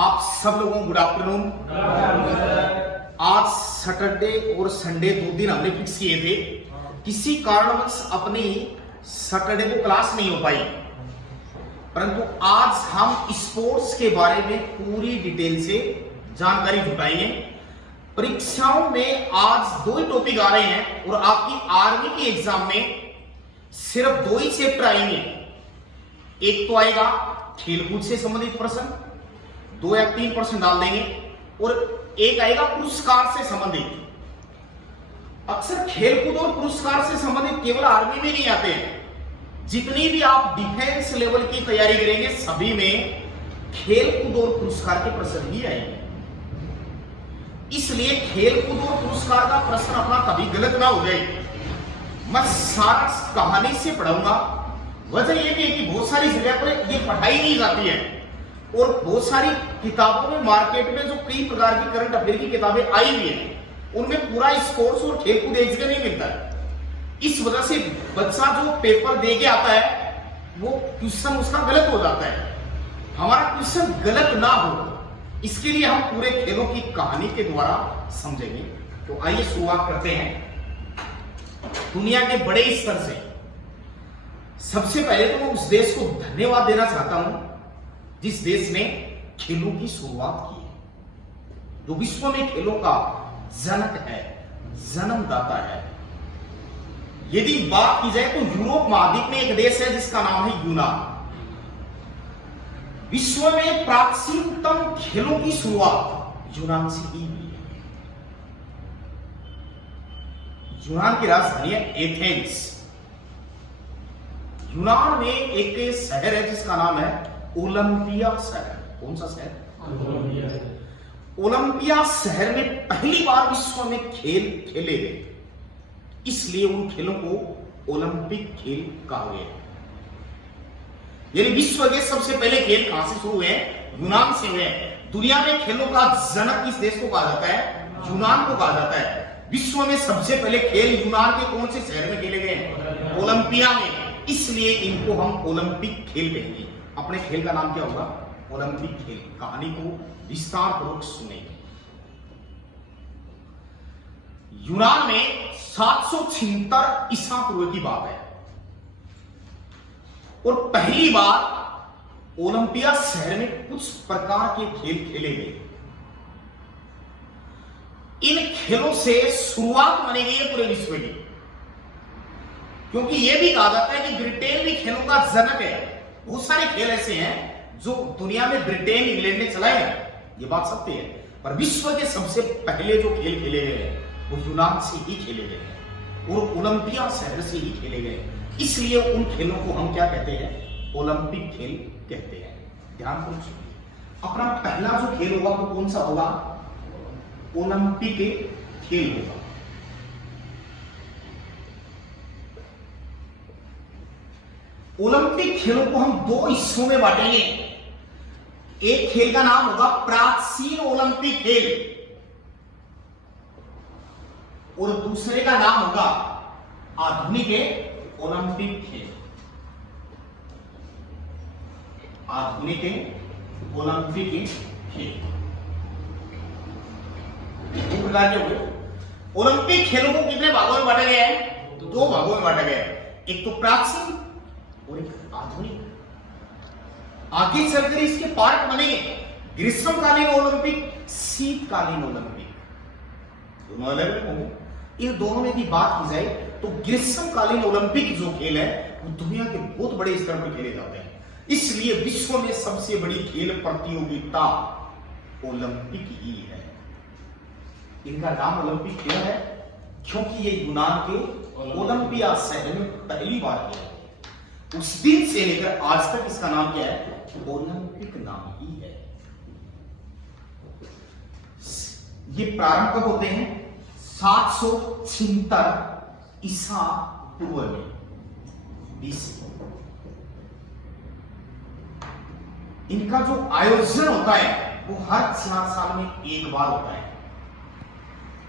आप सब लोगों को गुड आफ्टरनून। आज सैटरडे और संडे 2 दिन हमने फिक्स किए थे। किसी कारणवश अपनी सैटरडे को क्लास नहीं हो पाई, परंतु आज हम स्पोर्ट्स के बारे में पूरी डिटेल से जानकारी जुटाएंगे। परीक्षाओं में आज 2 ही टॉपिक आ रहे हैं और आपकी आर्मी के एग्जाम में सिर्फ 2 ही चैप्टर आएंगे। एक तो आएगा खेलकूद से संबंधित प्रश्न, 2 या 3 प्रश्न डाल देंगे, और एक आएगा पुरस्कार से संबंधित। अक्सर खेलकूद और पुरस्कार से संबंधित केवल आर्मी में नहीं आते हैं, जितनी भी आप डिफेंस लेवल की तैयारी करेंगे सभी में खेलकूद और पुरस्कार के प्रश्न ही आएंगे। इसलिए खेलकूद और पुरस्कार का प्रश्न अपना कभी गलत ना हो जाए। मैं सारा कहानी से पढ़ाऊंगा। वजह यह भी है कि बहुत सारी जगह पर ये पढ़ाई नहीं जाती है और बहुत सारी किताबों में मार्केट में जो कई प्रकार की करंट अफेयर की किताबें आई हुई हैं उनमें पूरा स्पोर्ट्स और खेलकूद एक जगह नहीं मिलता है। इस वजह से बच्चा जो पेपर दे के आता है वो क्वेश्चन उसका गलत हो जाता है। हमारा क्वेश्चन गलत ना हो इसके लिए हम पूरे खेलों की कहानी के द्वारा समझेंगे। तो आइए शुरुआत करते हैं। दुनिया के बड़े स्तर से सबसे पहले तो मैं उस देश को धन्यवाद देना चाहता हूं जिस देश ने खेलों की शुरुआत की है, जो विश्व में खेलों का जनक है, जन्मदाता है। यदि बात की जाए तो यूरोप महाद्वीप में एक देश है जिसका नाम है यूनान। विश्व में प्राचीनतम खेलों की शुरुआत यूनान से ही हुई है। यूनान की राजधानी है एथेंस। यूनान में एक शहर है जिसका नाम है ओलंपिया शहर। कौन सा शहर? ओलंपिया शहर में पहली बार विश्व में खेल खेले गए, इसलिए उन खेलों को ओलंपिक खेल कहा गया। यानी विश्व के सबसे पहले खेल कहां से शुरू हुए? यूनान से हुए। दुनिया में खेलों का जनक किस देश को कहा जाता है? यूनान को कहा जाता है। विश्व में सबसे पहले खेल यूनान के कौन से शहर में खेले गए? ओलंपिया में। इसलिए इनको हम ओलंपिक खेल कहेंगे। अपने खेल का नाम क्या होगा? ओलंपिक खेल। कहानी को विस्तार पूर्वक सुनेंगे। यूनान में 776 ईसा पूर्व की बात है और पहली बार ओलंपिया शहर में कुछ प्रकार के खेल खेले गए। इन खेलों से शुरुआत मानी गई है पूरे विश्व की, क्योंकि यह भी कहा जाता है कि ब्रिटेन भी खेलों का जनक है। बहुत सारे खेल ऐसे हैं जो दुनिया में ब्रिटेन इंग्लैंड ने चलाए हैं, ये बात सत्य है, पर विश्व के सबसे पहले जो खेल खेले गए हैं वो यूनान से ही खेले गए हैं और ओलंपिया शहर से ही खेले गए। इसलिए उन खेलों को हम क्या कहते हैं? ओलंपिक खेल कहते हैं। ध्यान से सुनिए। अपना पहला जो खेल होगा वो कौन सा होगा? ओलंपिक खेल होगा। ओलंपिक खेलों को हम 2 हिस्सों में बांटेंगे। एक खेल का नाम होगा प्राचीन ओलंपिक खेल और दूसरे का नाम होगा आधुनिक ओलंपिक खेल। आधुनिक ओलंपिक खेल 2 प्रकार के हुए। ओलंपिक खेलों को कितने भागों में बांटा गया है? 2 भागों में बांटा गया है। एक तो प्राचीन और एक आधुनिक। आगे चलकर इसके पार्ट बनेंगे ग्रीष्मकालीन ओलंपिक, शीतकालीन ओलंपिक। दोनों अलग अलग होंगे। इन दोनों में भी बात की जाए तो ग्रीष्मकालीन ओलंपिक जो खेल है वो दुनिया के बहुत बड़े स्तर पर खेले जाते हैं। इसलिए विश्व में सबसे बड़ी खेल प्रतियोगिता ओलंपिक ही है। इनका नाम ओलंपिक खेल है क्योंकि ये यूनान के ओलंपिया शहर में पहली बार किया। उस दिन से लेकर आज तक इसका नाम क्या है? ओलंपिक नाम ही है। ये प्रारंभ कब होते हैं? 776 ईसा पूर्व में, BC। इनका जो आयोजन होता है वो हर 4 साल में एक बार होता है।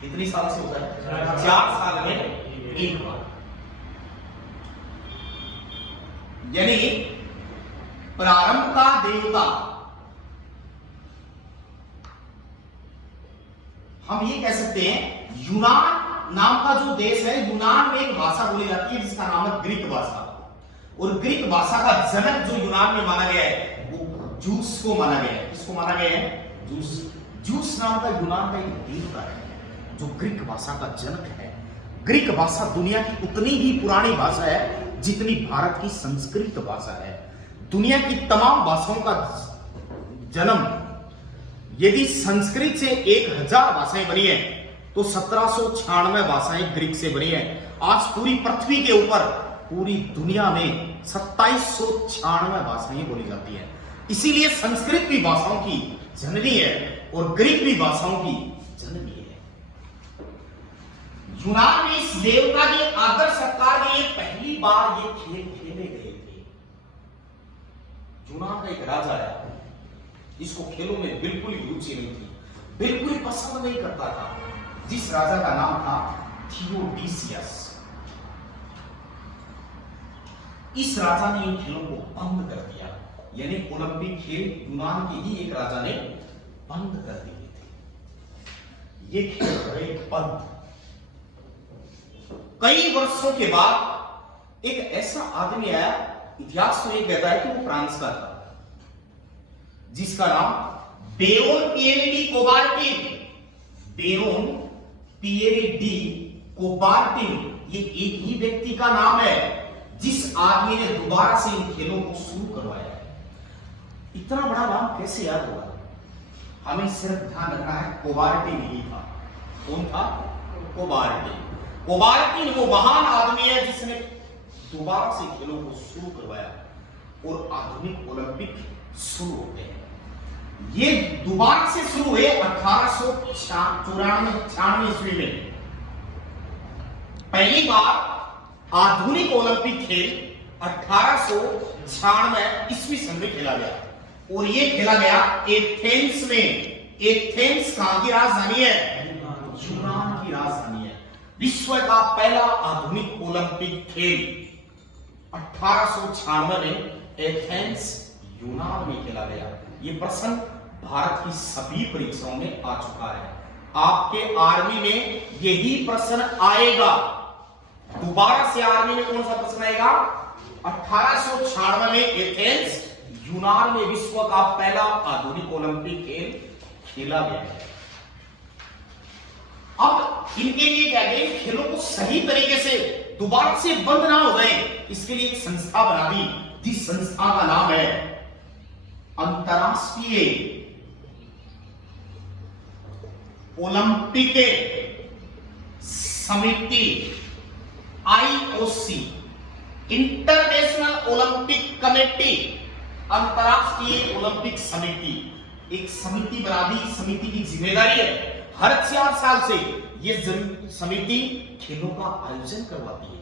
कितनी साल से होता है? 4 साल में एक बार। यानी प्रारंभ का देवता हम ये कह सकते हैं यूनान नाम का जो देश है, यूनान में एक भाषा बोली जाती है जिसका नाम है ग्रीक भाषा। और ग्रीक भाषा का जनक जो यूनान में माना गया है वो जूस को माना गया है। किसको माना गया है? जूस। जूस नाम का यूनान का एक देवता है जो ग्रीक भाषा का जनक है। ग्रीक भाषा दुनिया की उतनी ही पुरानी भाषा है जितनी भारत की संस्कृत भाषा है। दुनिया की तमाम भाषाओं का जन्म, यदि संस्कृत से 1000 भाषाएं बनी है तो 1796 भाषाएं ग्रीक से बनी है। आज पूरी पृथ्वी के ऊपर पूरी दुनिया में 2796 भाषाएं बोली जाती है। इसीलिए संस्कृत भी भाषाओं की जननी है और ग्रीक भी भाषाओं की जननी है। यूनान में इस देवता के आदर सत्कार के लिए पहली बार ये खेल खेले गए थे। यूनान का एक राजा है जिसको खेलों में बिल्कुल ही रुचि नहीं थी, बिल्कुल पसंद नहीं करता था, जिस राजा का नाम था थियोडीसियस। इस राजा ने इन खेलों को बंद कर दिया, यानी ओलंपिक खेल यूनान के ही एक राजा ने बंद कर दिए थे। ये खेल रहे बंद। कई वर्षों के बाद एक ऐसा आदमी आया, इतिहास तो ये कहता है कि वो फ्रांस का था, जिसका नाम Baron Pierre de Coubertin. Baron Pierre de Coubertin, ये एक ही व्यक्ति का नाम है जिस आदमी ने दोबारा से इन खेलों को शुरू करवाया है। इतना बड़ा नाम कैसे याद हुआ? हमें सिर्फ ध्यान रखना है कोबार्टिन ही था। कौन था? कोबार्टिन। कोबार्टिन वो महान आदमी है जिसने दोबारा से खेलों को शुरू करवाया और आधुनिक ओलंपिक शुरू होते हैं। ये दोबारा से शुरू हुए 1894 ईस्वी में। पहली बार आधुनिक ओलंपिक खेल 1896 ईस्वी सन में खेला गया और यह खेला गया एथेंस में। एथेंस कहां की राजधानी है? यूनान की राजधानी है। विश्व का पहला आधुनिक ओलंपिक खेल 1896 में एथेंस यूनान में खेला गया। यह प्रश्न भारत की सभी परीक्षाओं में आ चुका है। आपके आर्मी में यही प्रश्न आएगा। दोबारा से आर्मी में कौन सा प्रश्न आएगा? 1896 में एथेंस यूनान में विश्व का पहला आधुनिक ओलंपिक खेल खेला गया है। अब इनके लिए क्या है, खेलों को सही तरीके से दोबारा से बंद ना हो गए, इसके लिए एक संस्था बना दी जिस संस्था का नाम है अंतरराष्ट्रीय ओलंपिक समिति, आईओसी, इंटरनेशनल ओलंपिक कमेटी, अंतरराष्ट्रीय ओलंपिक समिति। एक समिति बना दी। समिति की जिम्मेदारी है हर 4 साल से यह समिति खेलों का आयोजन करवाती है।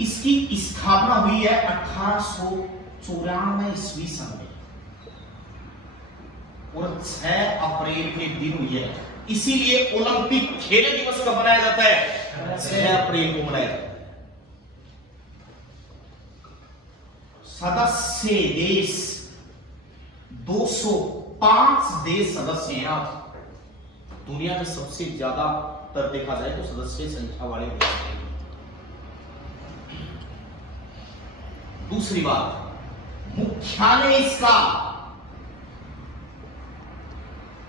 इसकी स्थापना हुई है 1894 ईस्वी सन में और 6 अप्रैल के दिन हुई है। इसीलिए ओलंपिक खेल दिवस कब मनाया जाता है? 6 अप्रैल को मनाया जाता है। सदस्य देश 205 देश सदस्य हैं। आप दुनिया में सबसे ज्यादा तर देखा जाए तो सदस्य संख्या वाले देश हैं। दूसरी बात, मुख्यालय इसका,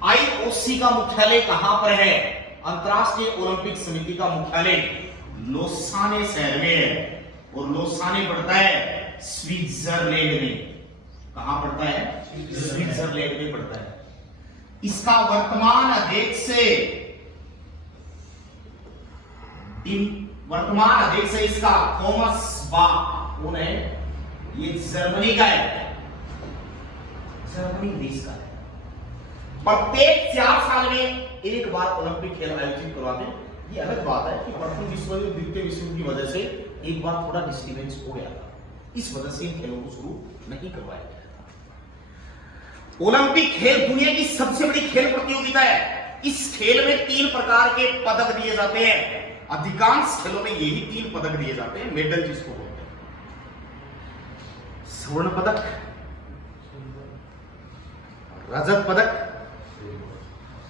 आईओसी का मुख्यालय कहां पर है? अंतरराष्ट्रीय ओलंपिक समिति का मुख्यालय लोसाने शहर में है और लोसाने पड़ता है स्विट्जरलैंड में। कहां पड़ता है? स्विट्जरलैंड में पड़ता है। इसका वर्तमान अध्यक्ष इसका थॉमस बाख। कौन है? ये जर्मनी का है, जर्मनी देश का है। प्रत्येक 4 साल में एक बार ओलंपिक खेल आयोजित करवाते हैं। ये अलग बात है कि प्रथम विश्व युद्ध, द्वितीय विश्व युद्ध की वजह से एक बार थोड़ा डिस्टर्बेंस हो गया था, इस वजह से इन खेलों को शुरू नहीं करवाया गया था। ओलंपिक खेल दुनिया की सबसे बड़ी खेल प्रतियोगिता है। इस खेल में 3 प्रकार के पदक दिए जाते हैं। अधिकांश खेलों में यही 3 पदक दिए जाते हैं, मेडल जिसको बोलते हैं। स्वर्ण पदक, रजत पदक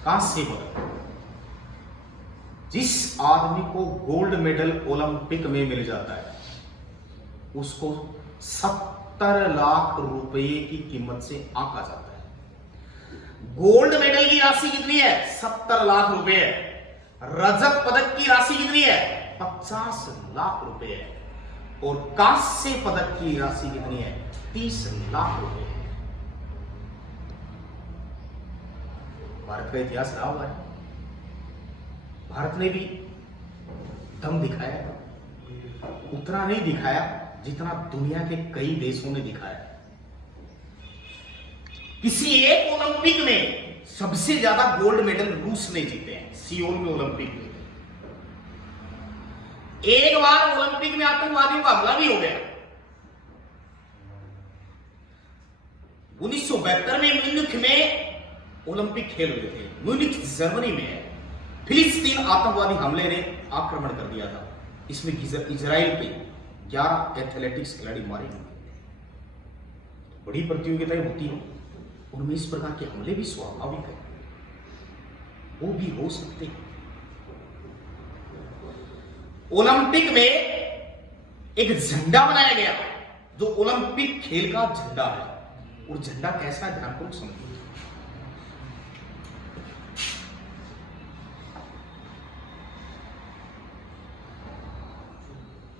कांस्य पदक। जिस आदमी को गोल्ड मेडल ओलंपिक में मिल जाता है उसको 70 लाख रुपए की कीमत से आंका जाता है। गोल्ड मेडल की राशि कितनी है? 70 लाख रुपए है। रजत पदक की राशि कितनी है? 50 लाख रुपए है। और कांस्य पदक की राशि कितनी है? 30 लाख रुपए है। भारत का इतिहास रहा हुआ है। भारत ने भी दम दिखाया, उतना नहीं दिखाया जितना दुनिया के कई देशों ने दिखाया। किसी एक ओलंपिक में सबसे ज्यादा गोल्ड मेडल रूस ने जीते हैं, सियोल में ओलंपिक में। एक बार ओलंपिक में आतंकवादियों का हमला भी हो गया। 1972 में म्यूनिख में ओलंपिक खेल हुए थे। म्यूनिख जर्मनी में है। फिलिस्तीन आतंकवादी हमले ने आक्रमण कर दिया था। इसमें इजराइल के 11 एथलेटिक्स खिलाड़ी मारे गए। बड़ी प्रतियोगिताएं होती हैं, उनमें इस प्रकार के हमले भी स्वाभाविक है, वो भी हो सकते हैं। ओलंपिक में एक झंडा बनाया गया जो ओलंपिक खेल का झंडा है। और झंडा कैसा है ध्यानपूर्वक समझिए।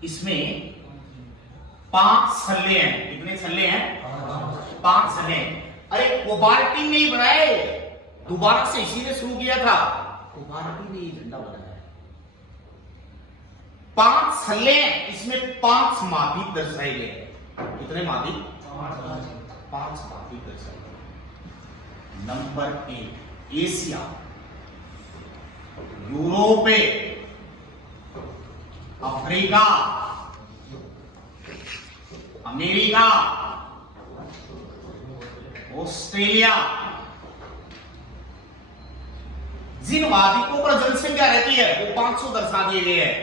इसमें 5 सल्ले हैं। कितने सल्ले हैं? 5 सल्ले। अरे कोबाल्टी ने ही बनाए, दोबारा से इसी ने शुरू किया था। कोबाल्टी ने ही झंडा बनाया। 5 सल्ले हैं, इसमें 5 महाद्वीप दर्शाए गए। कितने महाद्वीप? 5 महाद्वीप दर्शाए गए। नंबर 1 Asia, Europe, Africa, America, Australia. जिन महाद्वीपों पर जनसंख्या रहती है वो 500 दर्शा दिए गए हैं।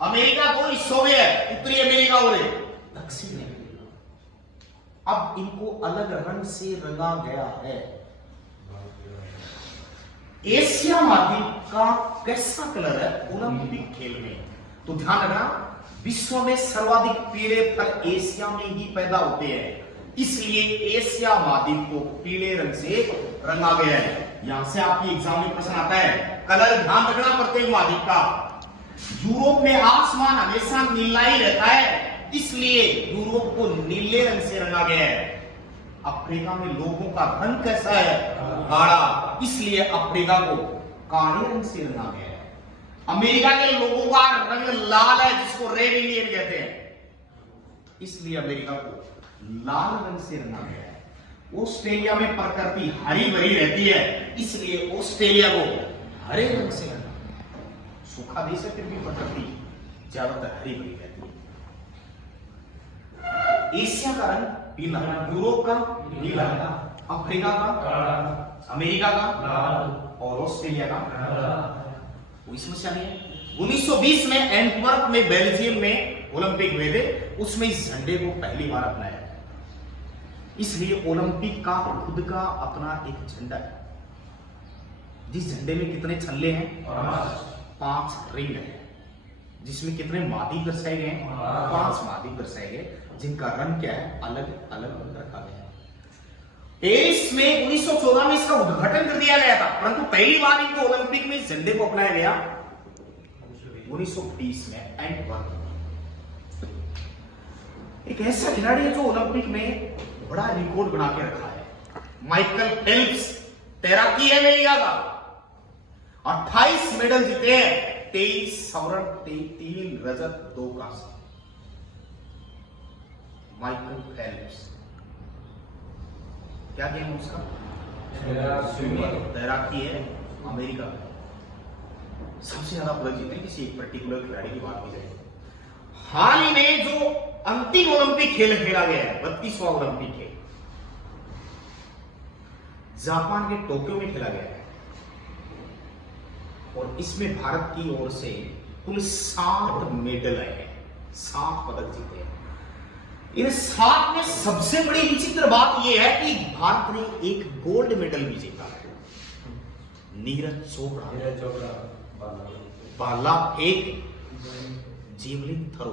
अमेरिका 2 हिस्सों में है, उत्तरी अमेरिका और दक्षिण अमेरिका। अब इनको अलग रंग से रंगा गया है। एशिया महाद्वीप का कैसा कलर है ओलंपिक खेल में? तो ध्यान रखना, विश्व में सर्वाधिक पीले फल एशिया में ही पैदा होते हैं, इसलिए एशिया महाद्वीप को पीले रंग से रंगा गया है। यहां से आपकी एग्जाम में प्रश्न आता है, कलर ध्यान रखना प्रत्येक महाद्वीप का। यूरोप में आसमान हमेशा नीला ही रहता है, इसलिए यूरोप को नीले रंग से रंगा गया है। अफ्रीका में लोगों का रंग कैसा है? गाढ़ा, इसलिए अफ्रीका को काले रंग से रंगा गया है। अमेरिका के लोगों का रंग लाल है, जिसको रेड इंडियन कहते हैं, इसलिए अमेरिका को लाल रंग से रंगा गया है। ऑस्ट्रेलिया में प्रकृति हरी भरी रहती है, इसलिए ऑस्ट्रेलिया को हरे रंग से रंगा। सूखा देश है फिर भी प्रकृति ज्यादातर हरी भरी रहती है। एशिया का रंग पीला, यूरोप का नीला, अफ्रीका का, अमेरिका का और ऑस्ट्रेलिया का कोई समस्या नहीं है। 1920 में एंटवर्प में बेल्जियम में ओलंपिक हुए थे, उसमें इस झंडे को पहली बार अपनाया, इसलिए ओलंपिक का खुद का अपना एक झंडा है। जिस झंडे में कितने छल्ले हैं? 5 रिंग है, जिसमें कितने महाद्वीप दर्शाए गए हैं? 5 महाद्वीप दर्शाए गए, जिनका रंग क्या है? अलग अलग रखा गया है। पेरिस में 1914 में इसका उद्घाटन कर दिया गया था, परंतु पहली बार इनको ओलंपिक में झंडे को अपनाया गया 1920 में एंटवर्प में। एक ऐसा खिलाड़ी है जो ओलंपिक में बड़ा रिकॉर्ड बना के रखा है, माइकल फेल्प्स। तैराकी है अमेरिका का, 28 मेडल जीते हैं, 23 स्वर्ण, 3 रजत, 2 कांस्य। माइकल फेल्प्स क्या गेम है उसका? तैराकी है, अमेरिका में सबसे ज्यादा पदक जीते किसी एक पर्टिकुलर खिलाड़ी की बात की जाए। हाल ही में जो अंतिम ओलंपिक खेल खेला गया है, 32वां ओलंपिक खेल, जापान के टोक्यो में खेला गया है और इसमें भारत की ओर से कुल 7 मेडल आए हैं, 7 पदक जीते हैं। इन 7 में सबसे बड़ी विचित्र बात यह है कि भारत ने एक गोल्ड मेडल भी जीता है। नीरज चोपड़ा बाला। भाला फेंक जेवलिन थ्रो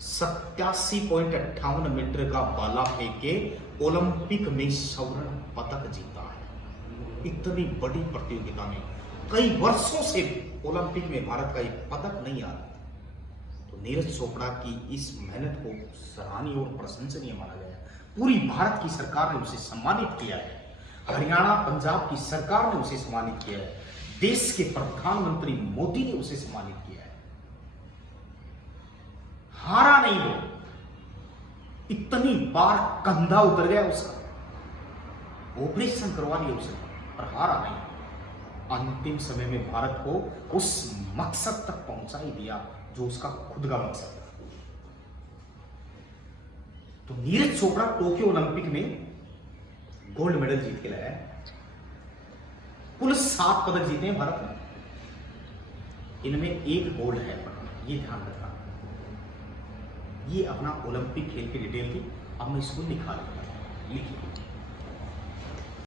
87.58 मीटर का भाला फेंक के ओलंपिक में स्वर्ण पदक जीता है। इतनी बड़ी प्रतियोगिता में कई वर्षों से ओलंपिक में भारत का एक पदक नहीं आ रहा। तो नीरज चोपड़ा की इस मेहनत को सराहनीय और प्रशंसनीय माना गया है। पूरी भारत की सरकार ने उसे सम्मानित किया है। हरियाणा पंजाब की सरकार ने उसे सम्मानित किया है। देश के प्रधानमंत्री मोदी ने उसे सम्मानित किया है। हारा नहीं वो, इतनी बार कंधा उतर गया उसका, ऑपरेशन करवा लिया उसे, पर हारा नहीं। अंतिम समय में भारत को उस मकसद तक पहुंचा ही दिया जो उसका खुद का मकसद था। तो नीरज चोपड़ा टोक्यो ओलंपिक में गोल्ड मेडल जीत के लाया है। कुल 7 पदक जीते हैं भारत ने, इनमें 1 गोल्ड है, ये ध्यान रखना। ये अपना ओलंपिक खेल की डिटेल थी। अब मैं इसको लिखा लिखिए।